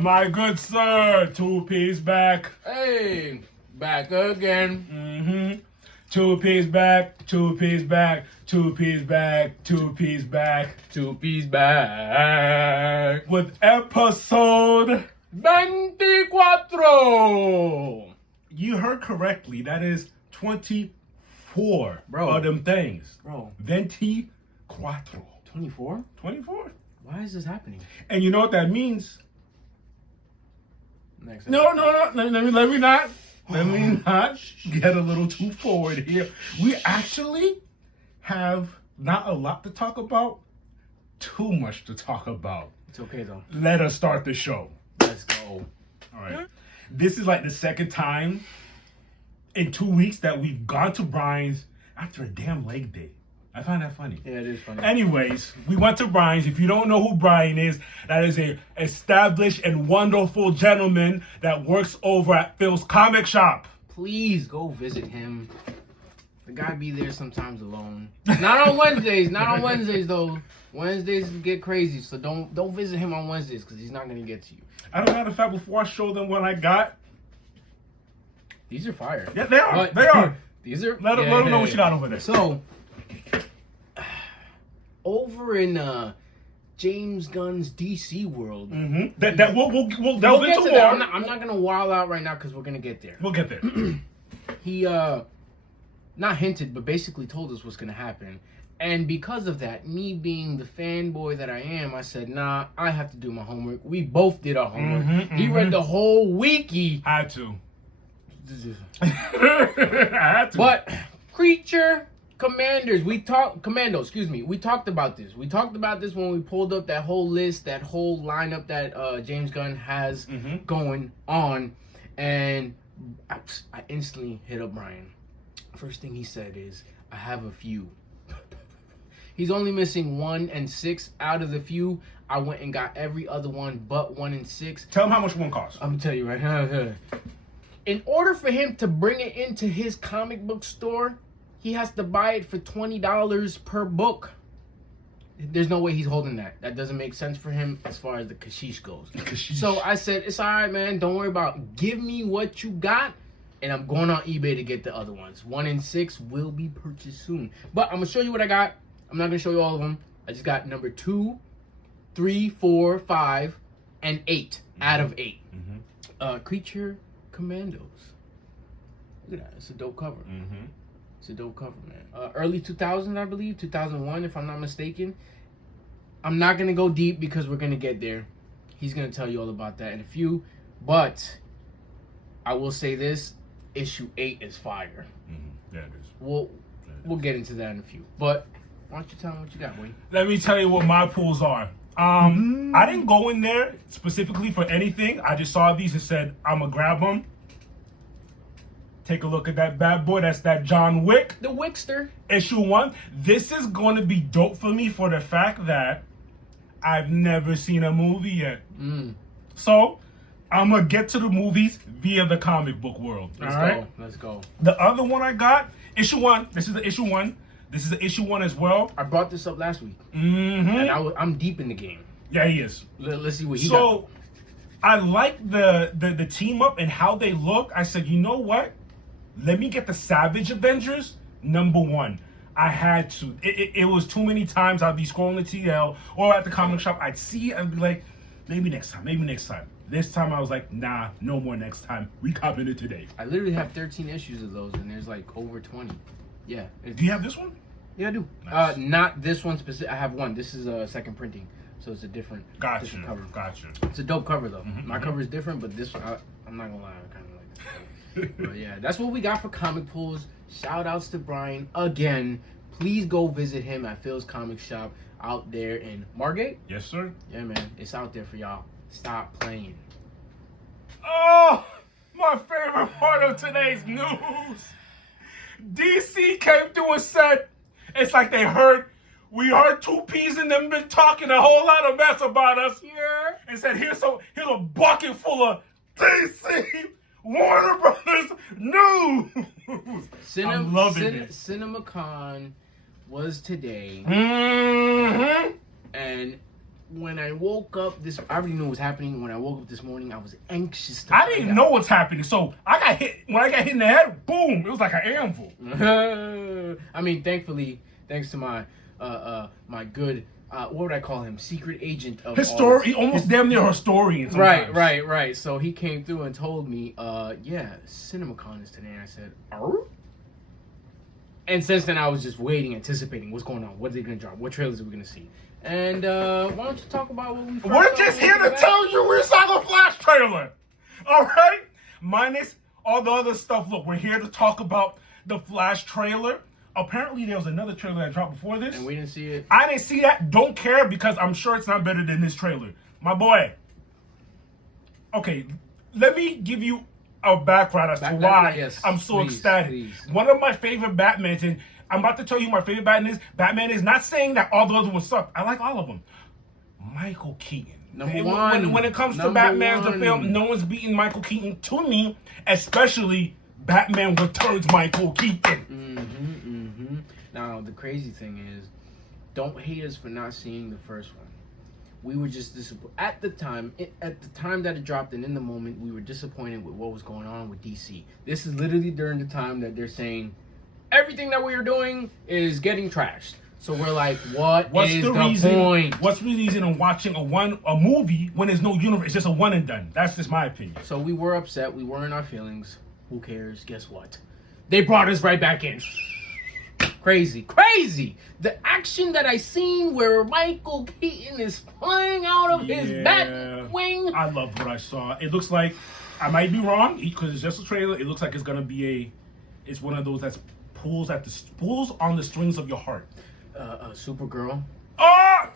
My good sir, two-piece back. Hey, back again. Mm-hmm. Two-piece back, two-piece back, two-piece back, two-piece back. Two-piece back. With episode... 24. You heard correctly. That is 24 Bro. of them things. Bro. 24. 24? 24. Why is this happening? And you know what that means? Next. No. Let me not get a little too forward here. We actually have not a lot to talk about, too much to talk about. It's okay, though. Let us start the show. Let's go. All right. This is like the second time in 2 weeks that we've gone to Brian's after a damn leg day. I find that funny. Yeah, it is funny. Anyways, we went to Brian's. If you don't know who Brian is, that is a established and wonderful gentleman that works over at Phil's Comic Shop. Please go visit him. The guy be there sometimes alone. Not on Wednesdays. Not on Wednesdays, though. Wednesdays get crazy, so don't visit him on Wednesdays because he's not going to get to you. I don't know the fact before I show them what I got. These are fire. Yeah, they are. But They are. These are... Let them know what you got over there. So, over in James Gunn's DC world... Mm-hmm. That we'll delve We'll get into to that. more. I'm not going to wild out right now because we're going to get there. We'll get there. He, not hinted, but basically told us what's going to happen. And because of that, me being the fanboy that I am, I said, nah, I have to do my homework. We both did our homework. He read the whole wiki. I had to. I had to. But Creature Commandos, we talked about this. We talked about this when we pulled up that whole list, that whole lineup that James Gunn has going on. And I instantly hit up Brian. First thing he said is, I have a few. He's only missing 1 and 6 out of the few. I went and got every other one but 1 and 6. Tell him how much one costs. I'm gonna tell you right now. In order for him to bring it into his comic book store, he has to buy it for $20 per book. There's no way he's holding that. That doesn't make sense for him as far as the kashish goes. So I said, it's all right, man. Don't worry about it. Give me what you got, and I'm going on eBay to get the other ones. 1 and 6 will be purchased soon. But I'm gonna show you what I got. I'm not going to show you all of them. I just got number 2, 3, 4, 5, and 8 out of 8. Creature Commandos. Look at that. It's a dope cover. It's a dope cover, man. Early 2000s, I believe. 2001, if I'm not mistaken. I'm not going to go deep because we're going to get there. He's going to tell you all about that in a few. But I will say this. Issue 8 is fire. Yeah, it is. We'll get into that in a few. But... why don't you tell me what you got, Wayne? Let me tell you what my pulls are. I didn't go in there specifically for anything. I just saw these and said, I'm going to grab them. Take a look at that bad boy. That's that John Wick. The Wickster. Issue 1. This is going to be dope for me for the fact that I've never seen a movie yet. So, I'm going to get to the movies via the comic book world. Let's go. The other one I got, issue 1. This is the issue 1. This is an issue 1 as well. I brought this up last week. And I'm deep in the game. Yeah, he is. Let's see what he got. So, I like the team up and how they look. I said, you know what? Let me get the Savage Avengers number 1. I had to. It was too many times I'd be scrolling the TL or at the comic shop. I'd see it and be like, maybe next time, maybe next time. This time I was like, nah, no more next time. We copping it today. I literally have 13 issues of those, and there's like over 20. Yeah. Do you have this one? Yeah, I do. Nice. Not this one specific. I have one. This is a second printing, so it's a different cover. Gotcha. It's a dope cover though. My cover is different, but this one, I'm not gonna lie, I kind of like this. But yeah, that's what we got for comic pulls. Shout outs to Brian again. Please go visit him at Phil's Comic Shop out there in Margate. Yes, sir. Yeah, man, it's out there for y'all. Stop playing. Oh, my favorite part of today's news. DC came through and said, it's like we heard 2Ps and them been talking a whole lot of mess about us. Yeah. And said, here's a bucket full of DC Warner Brothers news. I'm loving it. CinemaCon was today. Mm-hmm. And when I woke up I already knew what was happening. When I woke up this morning, I was anxious to I didn't know what's happening, so I got hit. When I got hit in the head, boom! It was like an anvil. I mean, thankfully, thanks to my my good what would I call him? Secret agent of almost damn near historian. Sometimes. Right. So he came through and told me, yeah, CinemaCon is today. And I said, "Arr?" And since then, I was just waiting, anticipating what's going on. What are they gonna drop? What trailers are we gonna see? And why don't you talk about what we? We're just here to tell you we saw the Flash trailer. All right, minus all the other stuff. Look, we're here to talk about the Flash trailer. Apparently, there was another trailer that dropped before this. And we didn't see it. I didn't see that. Don't care because I'm sure it's not better than this trailer. My boy. Okay, let me give you a background as to why I'm so ecstatic. Please. One of my favorite Batmans, and I'm about to tell you my favorite Batman is not saying that all the other ones suck. I like all of them. Michael Keaton. Number one. When it comes to Batman, the film, no one's beating Michael Keaton to me, especially Batman Returns Michael Keaton. Now, the crazy thing is, don't hate us for not seeing the first one. We were just disappointed. At the time that it dropped and in the moment, we were disappointed with what was going on with DC. This is literally during the time that they're saying, everything that we are doing is getting trashed. So we're like, what's the reason, point? What's the reason in watching a movie when there's no universe? It's just a one and done. That's just my opinion. So we were upset. We were in our feelings. Who cares? Guess what? They brought us right back in. Crazy. The action that I seen where Michael Keaton is flying out of his bat wing. I loved what I saw. It looks like, I might be wrong because it's just a trailer. It looks like it's gonna be it's one of those that's pulls on the strings of your heart. Supergirl. Oh!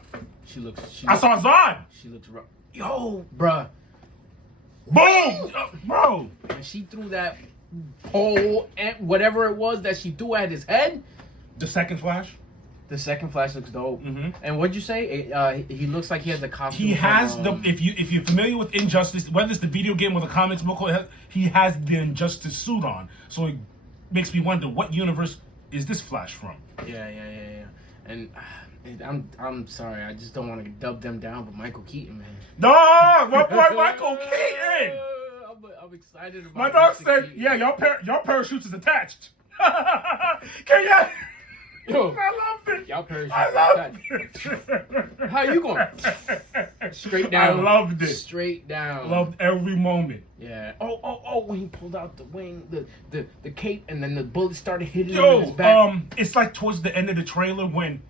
I saw Zod. She looks rough. Yo, bruh. Boom! Bro. And she threw that pole and whatever it was that she threw at his head. The second Flash? The second Flash looks dope. And what'd you say? He looks like he has the costume. He has if you're familiar with Injustice, whether it's the video game or the comics book, he has the Injustice suit on. So it makes me wonder, what universe is this Flash from? Yeah. And I'm sorry, I just don't want to dub them down, but Michael Keaton, man. No, my boy Michael Keaton. I'm excited about. My dog said, "Yeah, y'all parachutes is attached." Can you? Yo, I loved it. Y'all parachutes. I loved it. How you going? Straight down. I loved it. Straight down. Loved every moment. Yeah. Oh! When he pulled out the wing, the cape, and then the bullet started hitting him in his back. It's like towards the end of the trailer when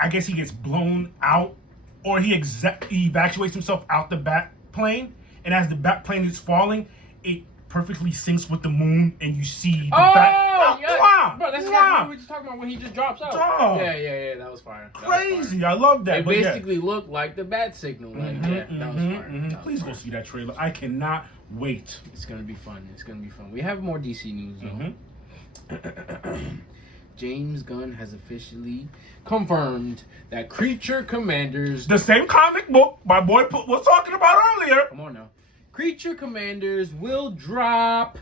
I guess he gets blown out, or he evacuates himself out the bat plane, and as the bat plane is falling, it perfectly syncs with the moon, and you see the bat. Yeah. Bro, that's what we were just talking about when he just drops out. Oh. Yeah, that was fire. Crazy. I love that. It basically looked like the bat signal. That was fire. Please go see that trailer. I cannot wait. It's gonna be fun. We have more DC news though. James Gunn has officially confirmed that Creature Commanders, the same comic book my boy was talking about earlier. Come on now. Creature Commanders will drop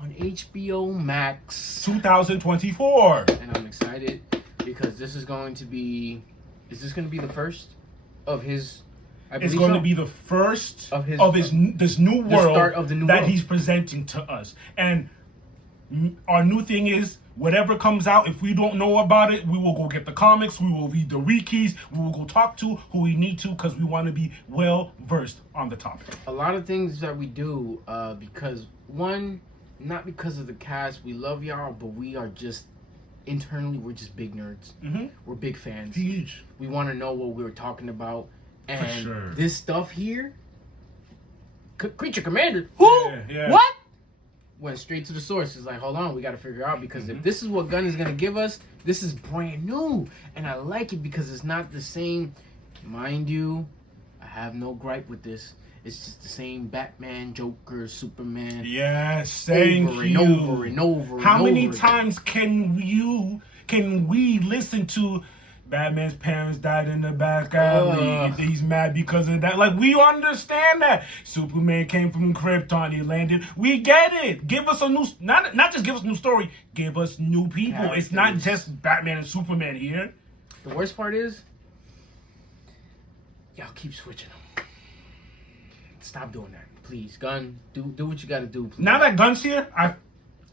on HBO Max 2024. And I'm excited because this is going to be the first of his It's going to be the first of this new world start of the new world he's presenting to us. And our new thing is, whatever comes out, if we don't know about it, we will go get the comics, we will read the wikis, we will go talk to who we need to, because we want to be well versed on the topic. A lot of things that we do, because not because of the cast, we love y'all, but we are just internally, we're just big nerds. We're big fans. Huge. We want to know what we were talking about, and for sure. This stuff here, Creature Commander, who? Yeah. What? Went straight to the source. It's like, hold on, we got to figure out, because if this is what Gunn is going to give us, this is brand new. And I like it because it's not the same. Mind you, I have no gripe with this. It's just the same Batman, Joker, Superman. Yeah, same over and over and over. How many times can we listen to Batman's parents died in the back alley? He's mad because of that. Like, we understand that. Superman came from Krypton. He landed. We get it. Give us a new, not just give us a new story. Give us new people. It's not just Batman and Superman here. The worst part is, y'all keep switching them. Stop doing that, please. Gunn, do what you got to do, please. Now that Gunn's here, I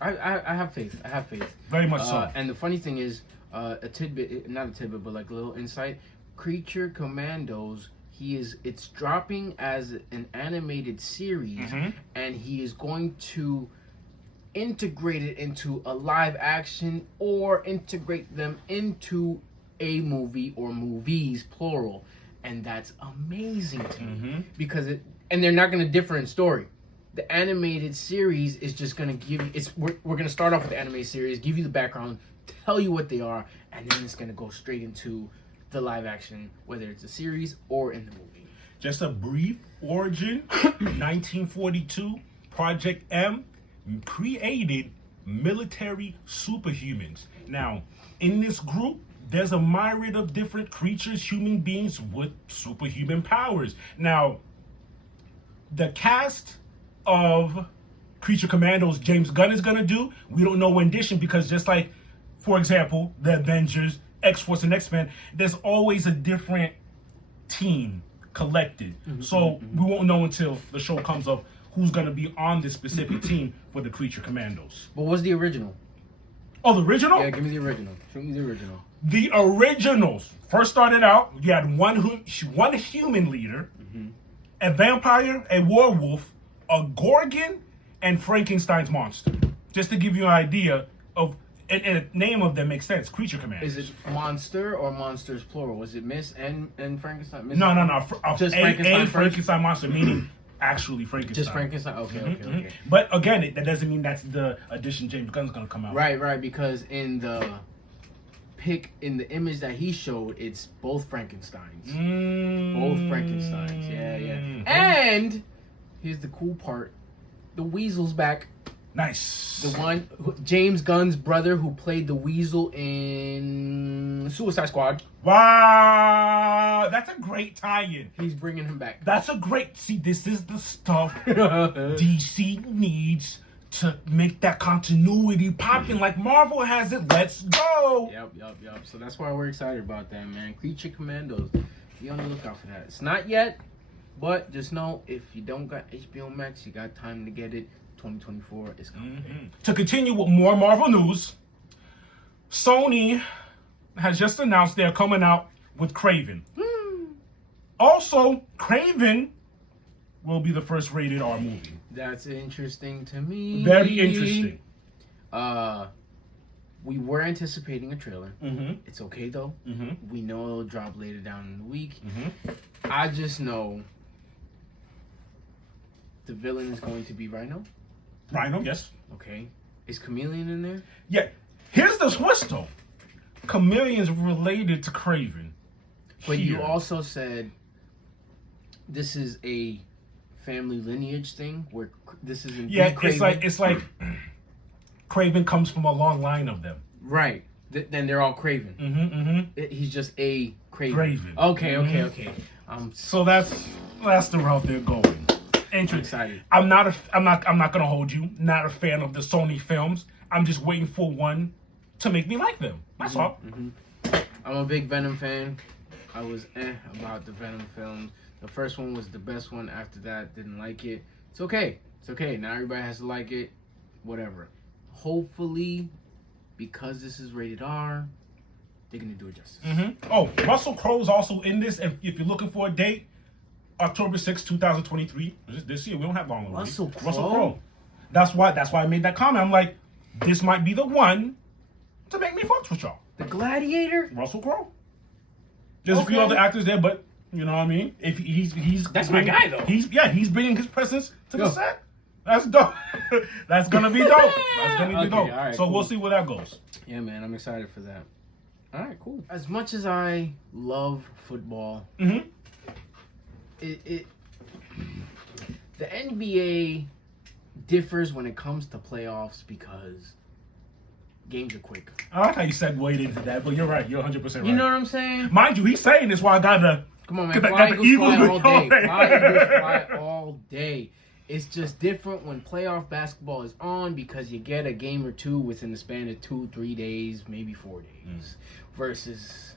have faith. I have faith. Very much so. And the funny thing is, a tidbit, not a tidbit, but like a little insight. Creature Commandos. It's dropping as an animated series, and he is going to integrate it into a live action or integrate them into a movie or movies plural, and that's amazing to me because and they're not going to differ in story. The animated series is just going to give you we're going to start off with the animated series, give you the background, tell you what they are, and then it's going to go straight into the live action, whether it's a series or in the movie. Just a brief origin. 1942, Project M created military superhumans. Now, in this group, there's a myriad of different creatures, human beings with superhuman powers. Now, the cast of Creature Commandos James Gunn is going to do, we don't know in addition, because just like, for example, the Avengers, X-Force, and X-Men, there's always a different team collected. So we won't know until the show comes up who's going to be on this specific team for the Creature Commandos. What was the original? Oh, the original? Yeah, give me the original. Show me the original. The originals first started out, you had one human leader, a vampire, a werewolf, a Gorgon, and Frankenstein's monster. Just to give you an idea of, and the name of them makes sense, Creature Commandos. Is it monster or monsters plural? Was it Miss and Frankenstein? Miss No. Just a Frankenstein monster, meaning actually Frankenstein. Just Frankenstein? Okay. But again, that doesn't mean that's the edition James Gunn's going to come out. Right, because in the image that he showed, it's both Frankensteins. Both Frankensteins, yeah. And here's the cool part: the Weasel's back. Nice. The one, James Gunn's brother, who played the Weasel in Suicide Squad. Wow, that's a great tie-in. He's bringing him back. That's a great. See, this is the stuff DC needs to make that continuity popping like Marvel has it. Let's go. Yep. So that's why we're excited about that, man. Creature Commandos. Be on the lookout for that. It's not yet, but just know if you don't got HBO Max, you got time to get it. 2024 is coming. To continue with more Marvel news, Sony has just announced they're coming out with Kraven. Also, Kraven will be the first rated R movie. That's interesting to me. Very interesting. We were anticipating a trailer. It's okay though. We know it'll drop later down in the week. I just know the villain is going to be Rhino. Rhino, yes. Okay. Is Chameleon in there? Yeah. Here's the twist though. Chameleon's related to Kraven. But you also said this is a family lineage thing where this isn't. Yeah, it's like Kraven comes from a long line of them. Right. Then they're all Kraven. He's just a Kraven. Okay. So that's the route they're going. Excited. I'm not gonna hold you. Not a fan of the Sony films. I'm just waiting for one to make me like them. That's all. I'm a big Venom fan. I was about the Venom films. The first one was the best one. After that, didn't like it. It's okay. Now everybody has to like it. Whatever. Hopefully, because this is rated R, they're gonna do it justice. Oh, Russell Crowe's also in this. And if you're looking for a date, October 6th, 2023. This year, we don't have long already. Russell Crowe. That's why I made that comment. I'm like, this might be the one to make me fuck with y'all. The Gladiator? Russell Crowe. There's a few other actors there, but you know what I mean. If he's that's my guy though. He's bringing his presence to the set. That's dope. That's gonna be dope. Dope. Right, so we'll see where that goes. Yeah, man, I'm excited for that. All right, cool. As much as I love football, the NBA differs when it comes to playoffs because games are quick. I like how you segued into that, but you're right. You're 100% right. You know what I'm saying? Mind you, he's saying this while I got the... Come on, man. Fly Eagles fly all day. Fly Eagles fly all day. It's just different when playoff basketball is on because you get a game or two within the span of 2-3 days, maybe 4 days. Versus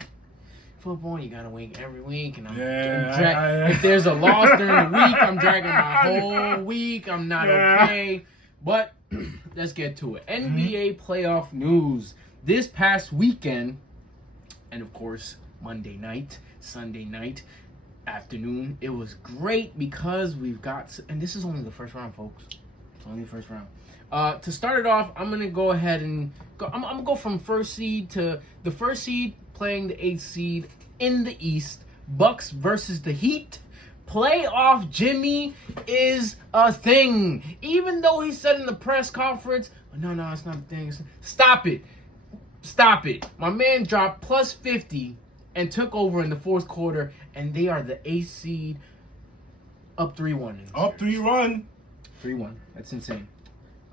football, you gotta win every week, and Yeah, if there's a loss during the week, I'm dragging my whole week. I'm not okay. But let's get to it. NBA playoff news. This past weekend, and of course, Monday night, Sunday night, afternoon, it was great because we've got, and this is only the first round, folks. It's only the first round. To start it off, I'm gonna go ahead and go. I'm gonna go from first seed to the first seed playing the 8th seed in the East. Bucks versus the Heat. Playoff Jimmy is a thing. Even though he said in the press conference, no, it's not a thing. Stop it. My man dropped plus 50 and took over in the fourth quarter, and they are the 8th seed, up 3-1. Up 3-1. 3-1. That's insane.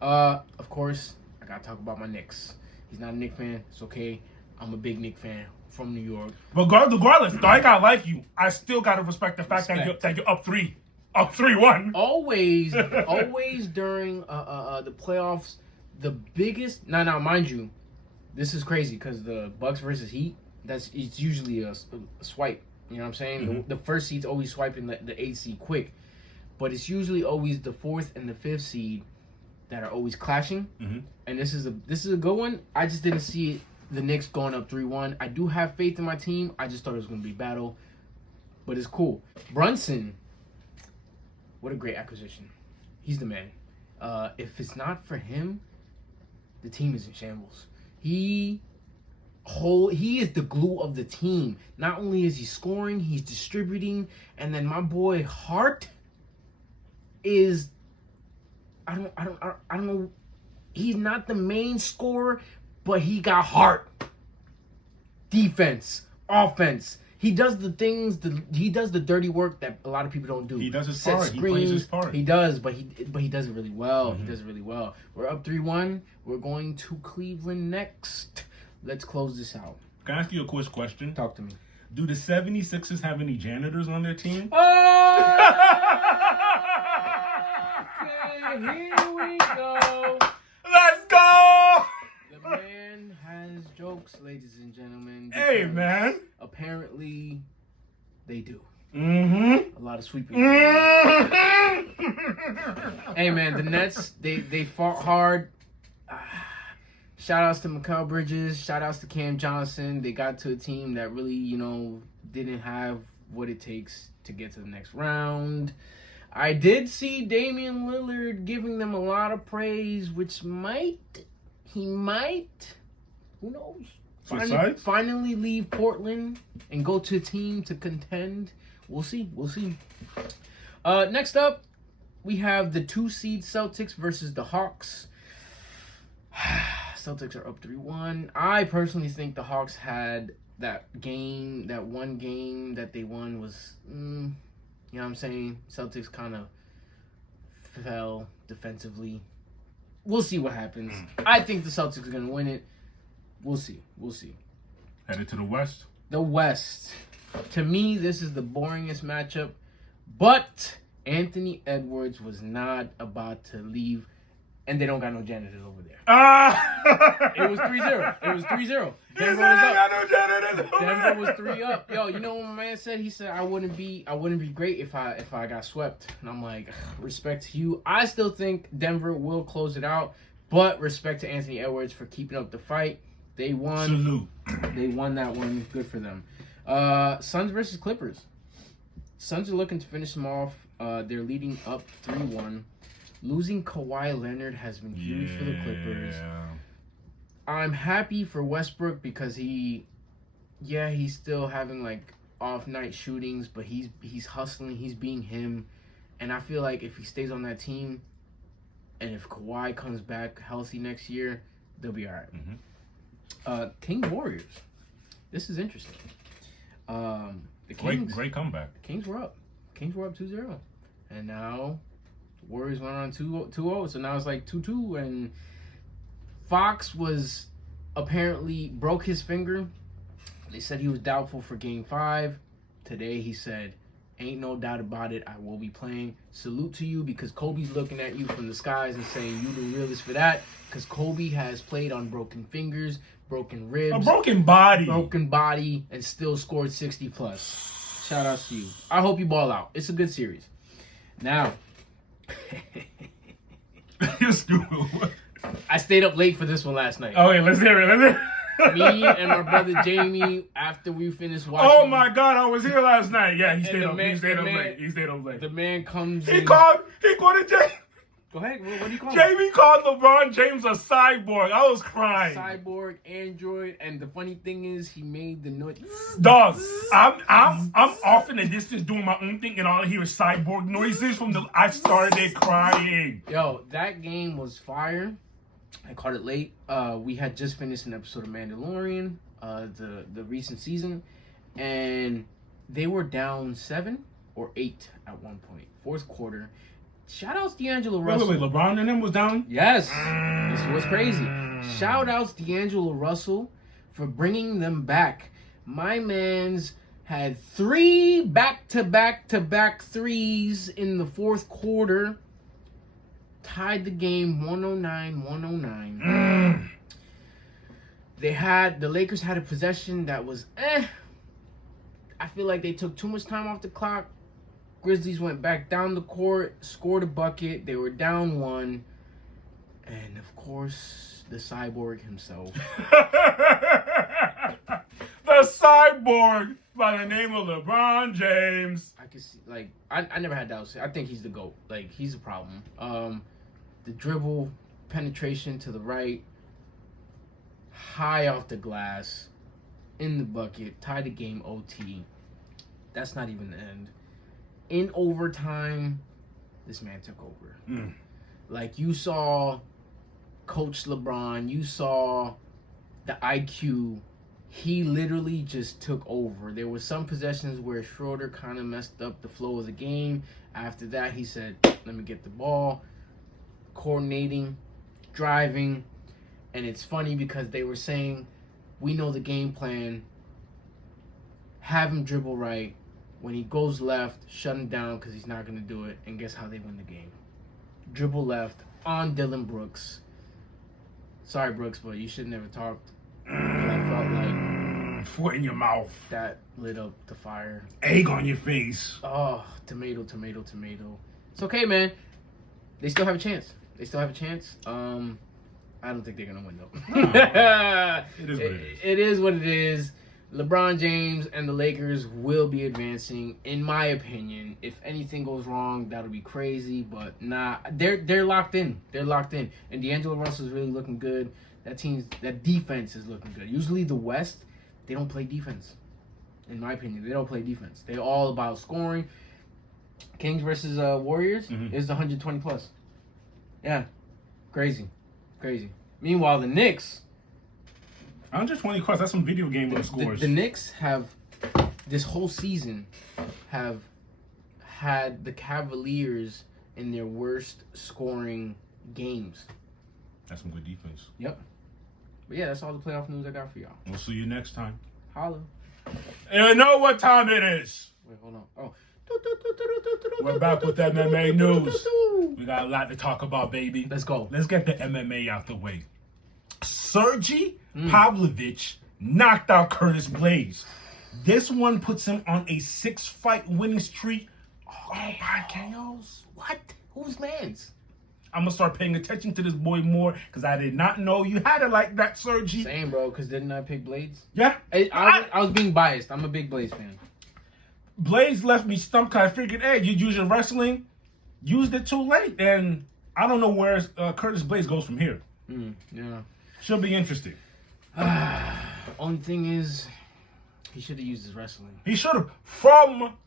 Of course, I gotta talk about my Knicks. He's not a Knicks fan. It's okay. I'm a big Knicks fan from New York. Regardless, though I gotta like you, I still gotta respect the fact that you're up 3-1. Always during the playoffs, the biggest. Now, mind you, this is crazy because the Bucks versus Heat. It's usually a swipe. You know what I'm saying? Mm-hmm. The first seed's always swiping the 8th seed quick, but it's usually always the 4th and the 5th seed that are always clashing. Mm-hmm. And this is a good one. I just didn't see the Knicks going up 3-1. I do have faith in my team. I just thought it was going to be battle, but it's cool. Brunson, what a great acquisition. He's the man. If it's not for him, the team is in shambles. He is the glue of the team. Not only is he scoring, he's distributing, and then my boy Hart is I don't know. He's not the main scorer, but he got heart. Defense, offense. He does the things. He does the dirty work that a lot of people don't do. He does his Set part. screens. He plays his part. He does, but he does it really well. He does it really well. We're up 3-1. We're going to Cleveland next. Let's close this out. Can I ask you a quick question? Talk to me. Do the 76ers have any janitors on their team? Okay, here we go. Let's go! The man has jokes, ladies and gentlemen. Hey, man. Apparently, they do. Mm-hmm. A lot of sweeping. Mm-hmm. Hey, man, the Nets, they fought hard. Shout outs to Mikal Bridges. Shout outs to Cam Johnson. They got to a team that really, didn't have what it takes to get to the next round. I did see Damian Lillard giving them a lot of praise, which he might, who knows, finally leave Portland and go to a team to contend. We'll see. Next up, we have the 2 seed Celtics versus the Hawks. Celtics are up 3-1. I personally think the Hawks had that one game that they won was, you know what I'm saying? Celtics kind of fell defensively. We'll see what happens. I think the Celtics are going to win it. We'll see. Headed to the West. The West. To me, this is the boringest matchup. But Anthony Edwards was not about to leave. And they don't got no janitors over there. It was 3-0. Denver was 3-up. Yo, you know what my man said? He said I wouldn't be great if I got swept. And I'm like, respect to you. I still think Denver will close it out, but respect to Anthony Edwards for keeping up the fight. They won. Salute. They won that one. Good for them. Suns versus Clippers. Suns are looking to finish them off. They're leading up 3-1. Losing Kawhi Leonard has been huge for the Clippers. I'm happy for Westbrook because he's still having like off night shootings, but he's hustling, he's being him, and I feel like if he stays on that team, and if Kawhi comes back healthy next year, they'll be all right. King Warriors. This is interesting. The Kings, great comeback. The Kings were up. Kings were up 2-0, and now Warriors went on 2-0, so now it's like 2-2, and Fox was apparently broke his finger. They said he was doubtful for Game 5. Today he said Ain't no doubt about it. I will be playing. Salute to you because Kobe's looking at you from the skies and saying you the realest for that. Because Kobe has played on broken fingers, broken ribs, A broken body, and still scored 60 plus. Shout out to you. I hope you ball out. It's a good series. Now, You're stupid. I stayed up late for this one last night. Okay, let's hear it. Me and my brother Jamie, after we finished watching. Oh my God, I was here last night. Yeah, he stayed the up. man- He stayed the up man- late. He stayed up late. The man comes He in. called it James. Go ahead. What do you call him? Jamie called LeBron James a cyborg. I was crying. Cyborg, Android, and the funny thing is, he made the noise. Dog, I'm off in the distance doing my own thing, and all I hear is cyborg noises from the. I started crying. Yo, that game was fire. I caught it late. We had just finished an episode of Mandalorian, the recent season, and they were down 7 or 8 at one point, fourth quarter. Shout outs D'Angelo Russell. Wait, LeBron and them was down? Yes, this was crazy. Shout outs D'Angelo Russell for bringing them back. My man's had 3 back-to-back threes in the fourth quarter. Tied the game 109-109. The Lakers had a possession that was I feel like they took too much time off the clock. Grizzlies went back down the court, scored a bucket. They were down 1. And, of course, the cyborg himself. The cyborg by the name of LeBron James. I can see, like, I never had doubts. I think he's the GOAT. Like, he's a problem. The dribble, penetration to the right, high off the glass, in the bucket, tied the game OT. That's not even the end. In overtime, this man took over. Like, you saw Coach LeBron, you saw the IQ. He literally just took over. There were some possessions where Schroeder kind of messed up the flow of the game. After that, he said, let me get the ball. Coordinating, driving. And it's funny because they were saying, we know the game plan. Have him dribble right. When he goes left, shut him down because he's not going to do it. And guess how they win the game? Dribble left on Dylan Brooks. Sorry, Brooks, but you should never talked. But I felt like Foot in your mouth. that lit up the fire. Egg on your face. Oh, tomato. It's okay, man. They still have a chance. I don't think they're going to win, though. It is what it is. It is what it is. LeBron James and the Lakers will be advancing, in my opinion. If anything goes wrong, that'll be crazy. But nah, they're locked in. And D'Angelo Russell's really looking good. That defense is looking good. Usually the West, they don't play defense. In my opinion, they don't play defense. They're all about scoring. Kings versus Warriors is the 120 plus. Yeah, crazy. Meanwhile, the Knicks. 120 plus. That's some video game scores. The Knicks have, this whole season, have had the Cavaliers in their worst scoring games. That's some good defense. Yep. But yeah, that's all the playoff news I got for y'all. We'll see you next time. Holla. You know what time it is. Wait, hold on. Oh. We're back with MMA news. We got a lot to talk about, baby. Let's go. Let's get the MMA out the way. Sergey Pavlovich knocked out Curtis Blades. This one puts him on a 6-fight winning streak. All by KOs. What? Whose man's? I'm going to start paying attention to this boy more because I did not know you had it like that, Sergey. Same, bro, because didn't I pick Blades? Yeah. I was being biased. I'm a big Blades fan. Blades left me stumped because I figured, hey, you'd use your wrestling. Used it too late. And I don't know where Curtis Blades goes from here. Yeah. Should be interesting. Only thing is, he should have used his wrestling. He should have. From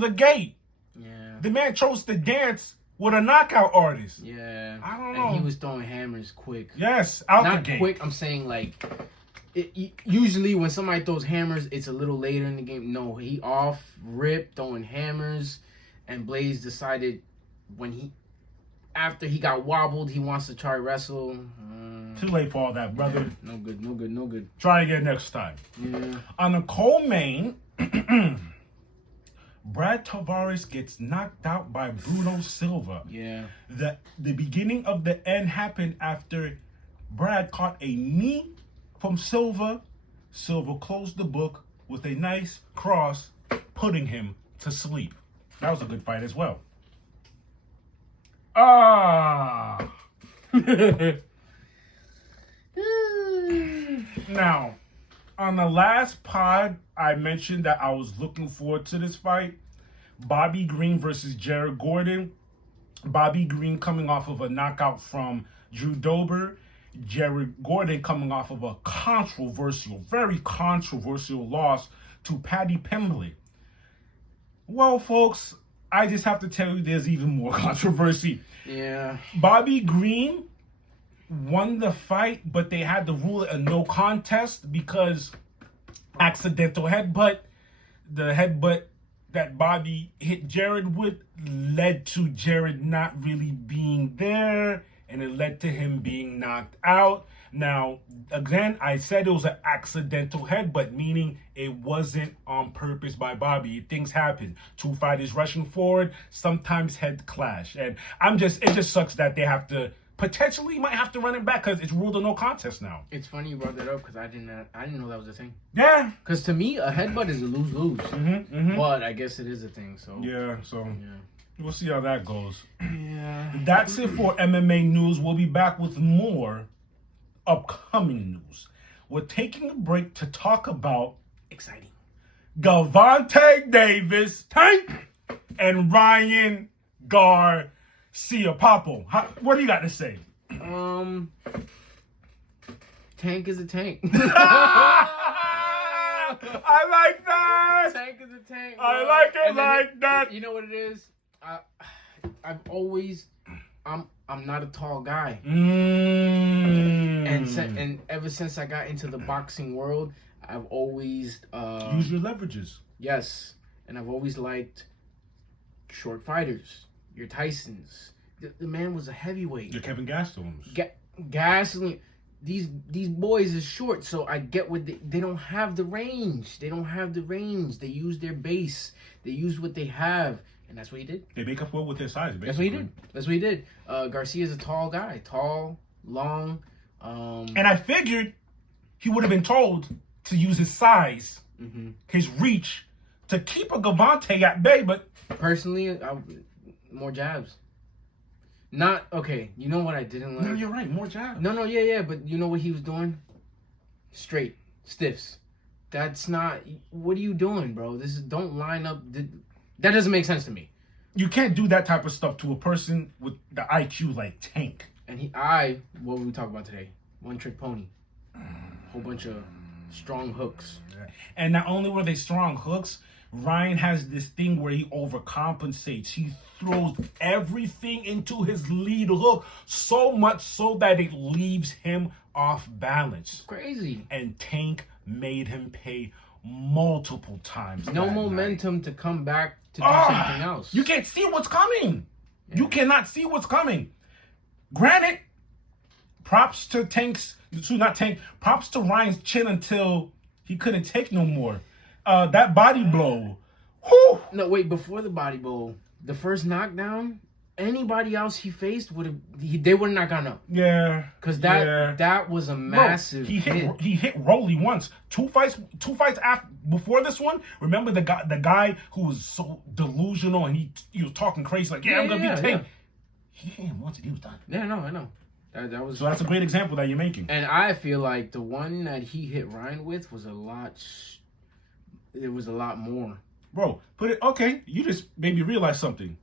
the gate. Yeah. The man chose to dance with a knockout artist. Yeah. I don't know. And he was throwing hammers quick. Yes, out Not the gate. quick, I'm saying like, usually when somebody throws hammers, it's a little later in the game. No, he off, rip, throwing hammers. And Blaze decided after he got wobbled, he wants to try wrestle. Too late for all that, brother. No good. Try again next time. Yeah. On the co-main, Brad Tavares gets knocked out by Bruno Silva. Yeah. The beginning of the end happened after Brad caught a knee from Silva. Silva closed the book with a nice cross, putting him to sleep. That was a good fight as well. Now, on the last pod, I mentioned that I was looking forward to this fight. Bobby Green versus Jared Gordon. Bobby Green coming off of a knockout from Drew Dober. Jared Gordon coming off of a very controversial loss to Paddy Pimblett. Well, folks, I just have to tell you there's even more controversy. Yeah. Bobby Green won the fight, but they had to rule it a no contest because accidental headbutt. The headbutt that Bobby hit Jared with led to Jared not really being there, and it led to him being knocked out. Now, again, I said it was an accidental headbutt, meaning it wasn't on purpose by Bobby. Things happen. Two fighters rushing forward, sometimes head clash. And it just sucks that they have to, potentially might have to run it back because it's ruled a no contest now. It's funny you brought that up because I didn't know that was a thing. Yeah. Because to me, a headbutt is a lose-lose. But I guess it is a thing, so. Yeah, so we'll see how that goes. Yeah. That's it for MMA news. We'll be back with more upcoming news. We're taking a break to talk about Exciting. Gervonta Davis, Tank, and Ryan Garcia. Papo, what do you got to say? Tank is a tank. I like that. Tank is a tank. Bro. I like it like that. You know what it is? I'm not a tall guy. And ever since I got into the boxing world, I've always use your leverages. Yes, and I've always liked short fighters. Your Tysons. The man was a heavyweight. Your Kevin Gastelums. Gasoline. These boys is short, so I get what they don't have the range. They use their base. They use what they have. And that's what he did. They make up well with their size, basically. That's what he did. Garcia's a tall guy. Tall, long. And I figured he would have been told to use his size, his reach, to keep a Gervonta at bay, but... Personally, more jabs. Not... Okay, you know what I didn't like? No, you're right. More jabs. No, yeah. But you know what he was doing? Straight. Stiffs. That's not... What are you doing, bro? Don't line up... That doesn't make sense to me. You can't do that type of stuff to a person with the IQ like Tank. And what will we talk about today? One trick pony. Whole bunch of strong hooks. And not only were they strong hooks, Ryan has this thing where he overcompensates. He throws everything into his lead hook so much so that it leaves him off balance. Crazy. And Tank made him pay multiple times. No momentum to come back to do something else. You can't see what's coming. Yeah. You cannot see what's coming. Granted, props to props to Ryan's chin until he couldn't take no more. That body blow. Whew. No, wait, before the body blow, the first knockdown, anybody else he faced they would have not gone up. Yeah. Because that was a massive hit. He hit Rolly once. Two fights after before this one. Remember the guy who was so delusional and he was talking crazy like, I'm gonna be Tank. Yeah. He hit him once and he was done. Yeah, no, I know. That was so that's a great example that you're making. And I feel like the one that he hit Ryan with was a lot more. Bro, you just made me realize something.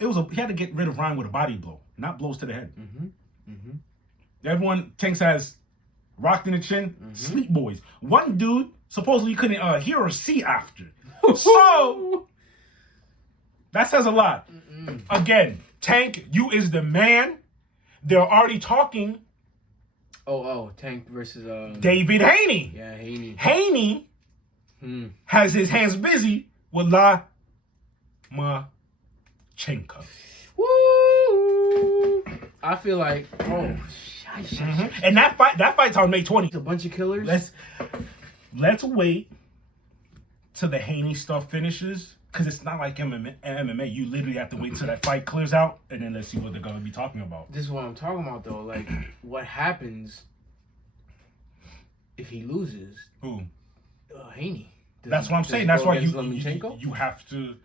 He had to get rid of Ryan with a body blow, not blows to the head. Everyone thinks has rocked in the chin, sleep boys. One dude supposedly couldn't hear or see after. So that says a lot. Again, Tank, you is the man. They're already talking. Tank versus David Haney. Yeah, Haney. Haney has his hands busy with Lomachenko. Woo! I feel like and that fight's on May 20th. A bunch of killers. Let's wait till the Haney stuff finishes Because it's not like MMA. You literally have to wait until that fight clears out, and then let's see what they're going to be talking about. This is what I'm talking about, though. Like, what happens if he loses? Who? Haney. That's what I'm saying. That's why you have to.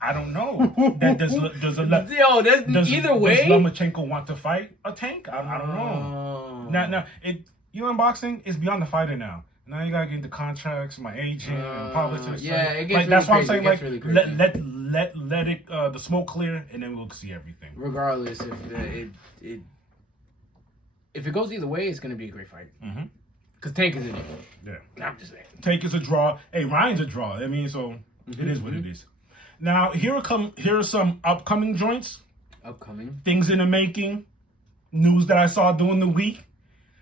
I don't know. Does either way. Does Lomachenko want to fight a Tank? I don't know. Now, in boxing, it's beyond the fighter now. Now you gotta get into contracts, my agent, and politics. Yeah, it gets like, really that's crazy. What I'm saying. Like, really let it the smoke clear, and then we'll see everything. Regardless, if it goes either way, it's gonna be a great fight. Because Tank is in it. Yeah, I'm just saying. Tank is a draw. Hey, Ryan's a draw. I mean, so it is what it is. Now here are some upcoming joints. Things in the making. News that I saw during the week.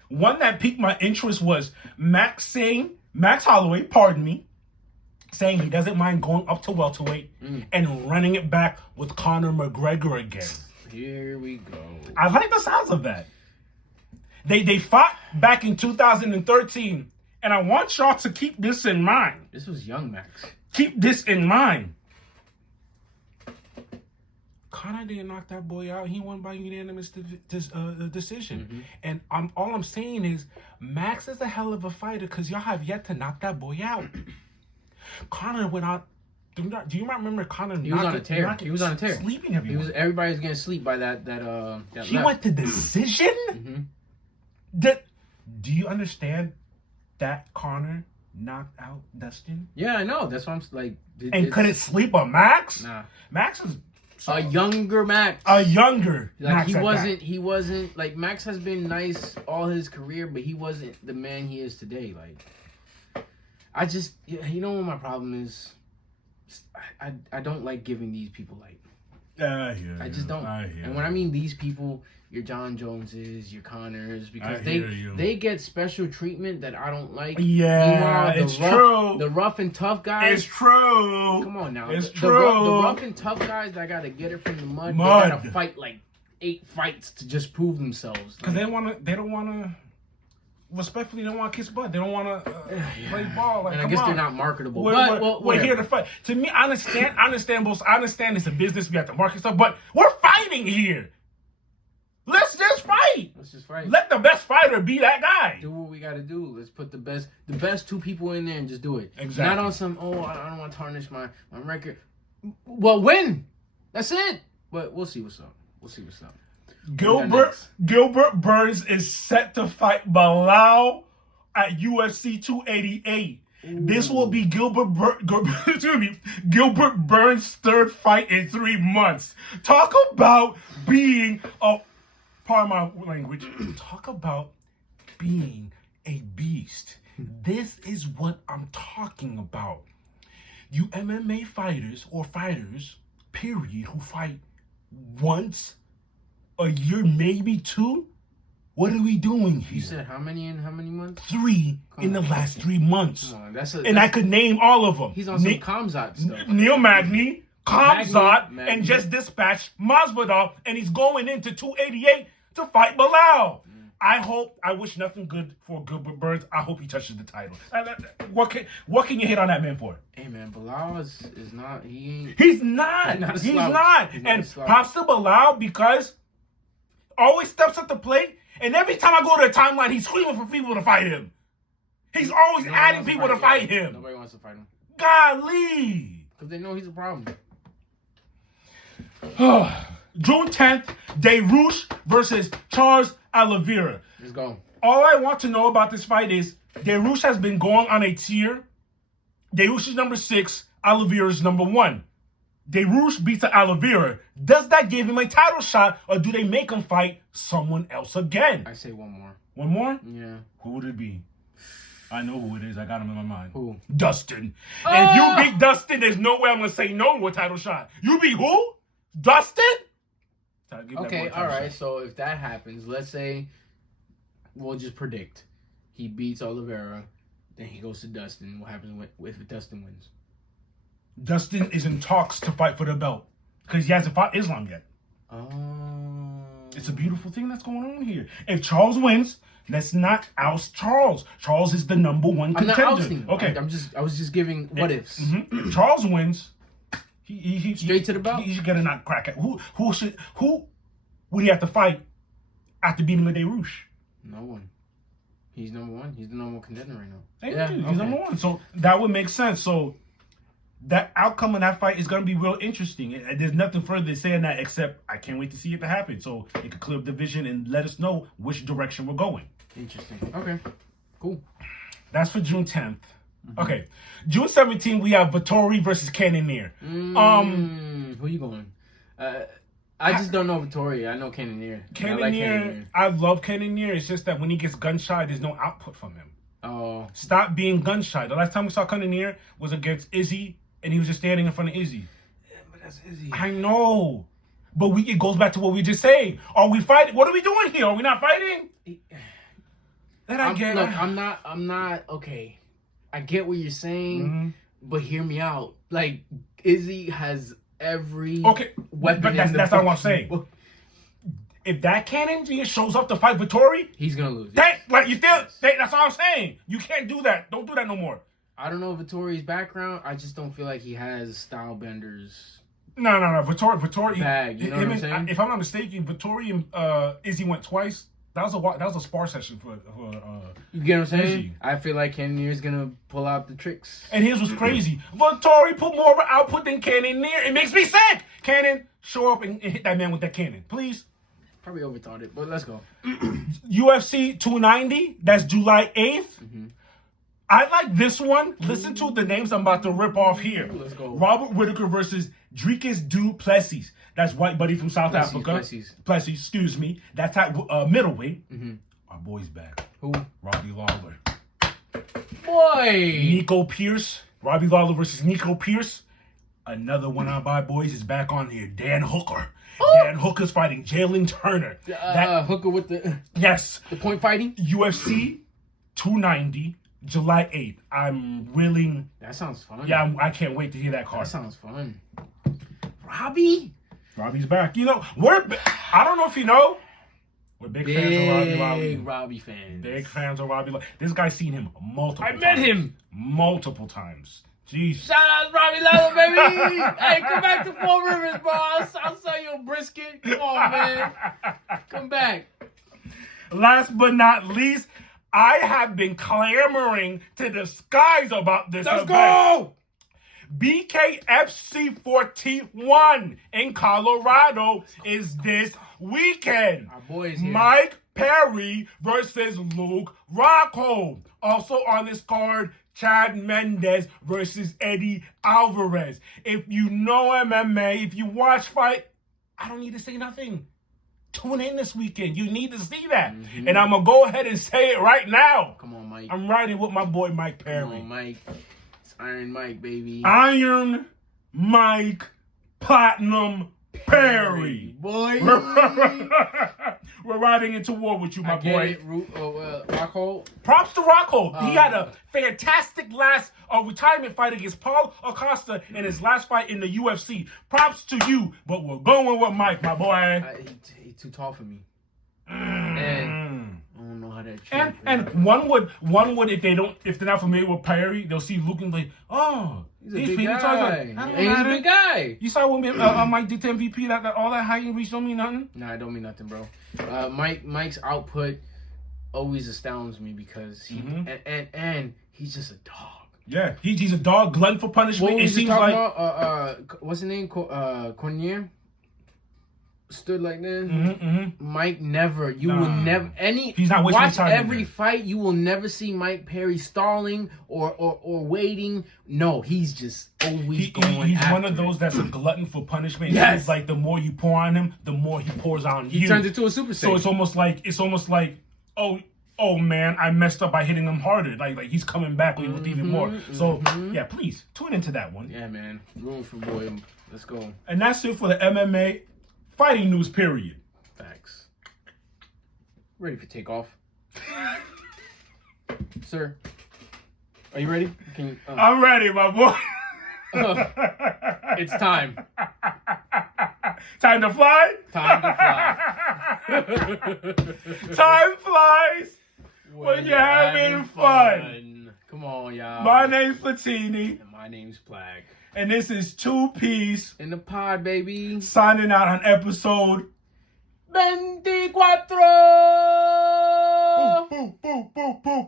One that piqued my interest was Max Holloway, pardon me, saying he doesn't mind going up to welterweight and running it back with Conor McGregor again. Here we go. I like the sounds of that. They fought back in 2013, and I want y'all to keep this in mind. This was young Max. Keep this in mind. Conor didn't knock that boy out. He won by unanimous decision. And all I'm saying is, Max is a hell of a fighter because y'all have yet to knock that boy out. Conor went out. Do you remember Conor? He was on a tear. He was on a tear. Sleeping everyone. Everybody was getting sleep by that he went to decision? Do you understand that Conor knocked out Dustin? Yeah, I know. That's why I'm like. Couldn't sleep on Max? Nah. Max is a younger Max. Max. He wasn't like Max has been nice all his career, but he wasn't the man he is today. Like, you know what my problem is? I don't like giving these people light. I just don't. And when I mean these people, your John Joneses, your Connors, because they get special treatment that I don't like. Yeah, it's true. The rough and tough guys. It's true. Come on now. It's true. The rough and tough guys that gotta get it from the mud. They gotta fight like 8 fights to just prove themselves. Because they don't wanna. Respectfully, they don't want to kiss butt. They don't want to play ball. Like, and I guess they're not marketable. We're here to fight. To me, I understand both. I understand it's a business. We have to market stuff, but we're fighting here. Let's just fight. Let the best fighter be that guy. Do what we got to do. Let's put the best 2 people in there and just do it. Exactly. Not on some, I don't want to tarnish my record. Well, win. That's it. But we'll see what's up. Gilbert Burns is set to fight Bilal at UFC 288. Ooh. This will be Gilbert Burns' 3rd fight in 3 months. Talk about being pardon my language. Talk about being a beast. This is what I'm talking about. You MMA fighters, period, who fight once a year, maybe 2. What are we doing here? You said how many in how many months? 3 in the last 3 months. Come on, and I could name all of them. He's on some Kamzat stuff. Neil Magny, Kamzat, and just dispatched Masvidal, and he's going into 288 to fight Bilal. I wish nothing good for Gilbert Burns. I hope he touches the title. What can you hit on that man for? Hey man, Bilal is not. He's not. And props to Bilal because always steps up the plate, and every time I go to the timeline, he's screaming for people to fight him. He's always adding people to fight him. Nobody wants to fight him. Golly. Because they know he's a problem. June 10th, Dariush versus Charles Oliveira. Let's go. All I want to know about this fight is Dariush has been going on a tier. Dariush is number 6. Oliveira is number 1. Dariush beats Oliveira. Does that give him a title shot, or do they make him fight someone else again? I say one more. One more? Yeah. Who would it be? I know who it is. I got him in my mind. Who? Dustin. If you beat Dustin, there's no way I'm going to say no to a title shot. You beat who? Dustin? Okay, all right. So if that happens, let's say we'll just predict he beats Oliveira, then he goes to Dustin. What happens if Dustin wins? Dustin is in talks to fight for the belt because he hasn't fought Islam yet. Oh, it's a beautiful thing that's going on here. If Charles wins, let's not oust Charles. Charles is the number 1 contender. I'm not ousting. Okay, I was just giving what ifs. If Charles wins, Straight to the belt? He's gonna not crack it. Who would he have to fight after beating Le Rouge? No one. He's number one. He's the number one contender right now. He's number one. So that would make sense. So that outcome of that fight is going to be real interesting. There's nothing further to say on that except I can't wait to see it to happen. So it could clear up the vision and let us know which direction we're going. Interesting. Okay. Cool. That's for June 10th. Okay. June 17th, we have Vettori versus Cannonier. Who you going? I just don't know Vettori. I know Cannonier. Cannonier, I love Cannonier. It's just that when he gets gun shy, there's no output from him. Oh. Stop being gun shy. The last time we saw Cannonier was against Izzy, and he was just standing in front of Izzy. Yeah, but that's Izzy. I know. But it goes back to what we just saying. Are we fighting? What are we doing here? Are we not fighting? I'm not, okay. I get what you're saying, but hear me out. Like, Izzy has every weapon. But that's not what I'm saying. If that Cannonier shows up to fight Vettori, he's gonna lose. That's all I'm saying. You can't do that. Don't do that no more. I don't know Vittori's background. I just don't feel like he has style benders. No. Vettori. Bag, you know what I'm saying? If I'm not mistaken, Vettori and Izzy went twice. That was a spar session for you get what I'm saying? Izzy. I feel like Cannonier's gonna pull out the tricks. And here's what's crazy. Vettori put more of an output than Cannonier. It makes me sick. Cannon, show up and hit that man with that cannon, please. Probably overthought it, but let's go. UFC 290. That's July 8th. I like this one. Listen to the names I'm about to rip off here. Let's go. Robert Whitaker versus Dricus Du Plessis. That's white buddy from South Africa. Plessis, excuse me. That's at middleweight. Our boy's back. Who? Robbie Lawler. Boy! Nico Pierce. Robbie Lawler versus Nico Pierce. Another one of our boys is back on here. Dan Hooker. Oh. Dan Hooker's fighting Jalen Turner. Hooker with the... Yes. The point fighting? UFC 290. July 8th. I'm willing. That sounds fun. Yeah, I can't wait to hear that card. That sounds fun. Robbie's back. You know, I don't know if you know, we're big fans of Robbie Lawler. Big Robbie fans. Big fans of Robbie Lawler. This guy's seen him multiple times. I met him. Multiple times. Jeez. Shout out Robbie Lawler, baby. Hey, come back to Four Rivers, bro. I'll sell you a brisket. Come on, man. Come back. Last but not least, I have been clamoring to the skies about this event. Let's go! BKFC 41 in Colorado is this weekend. Our boys here. Mike Perry versus Luke Rockhold. Also on this card, Chad Mendes versus Eddie Alvarez. If you know MMA, if you watch fight, I don't need to say nothing. Tune in this weekend. You need to see that. And I'm going to go ahead and say it right now. Come on, Mike. I'm riding with my boy Mike Perry. Come on, Mike. It's Iron Mike, baby. Iron Mike Platinum Perry. Boy. We're riding into war with you, my boy. Rockhold. Props to Rockhold. He had a fantastic last retirement fight against Paul Acosta in his last fight in the UFC. Props to you, but we're going with Mike, my boy. He's too tall for me. And I don't know how that. And one would if they're not familiar with Perry, they'll see Luke and like, oh, he's a big guy. He's a big guy. You saw when Mike did to MVP that all that height and reach don't mean nothing. Nah, it don't mean nothing, bro. Mike's output always astounds me because he and he's just a dog. Yeah, he's a dog, glutton for punishment. What it seems like what's his name? Cornier stood like this. Mike never. You will never He's not wasting time. Watch every fight. You will never see Mike Perry stalling or waiting. No, he's just always going. He's one of those that's a glutton for punishment. Yes. It's like the more you pour on him, the more he pours on you. He turns into a Super Saiyan. So it's almost like oh man, I messed up by hitting him harder. Like he's coming back with even more. So yeah, please tune into that one. Yeah, man. Room for boy. Let's go. And that's it for the MMA fighting news period. Facts. Ready for takeoff. Sir, are you ready? I'm ready, my boy. It's time. Time to fly? Time to fly. Time flies when you're having fun. Come on, y'all. My name's Platini. And my My name's Plague. And this is Two Piece In the pod, baby. signing out on episode 24!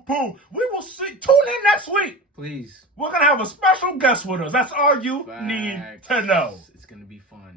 Boom. We will see. Tune in next week. Please. We're going to have a special guest with us. That's all you need to know. It's going to be fun.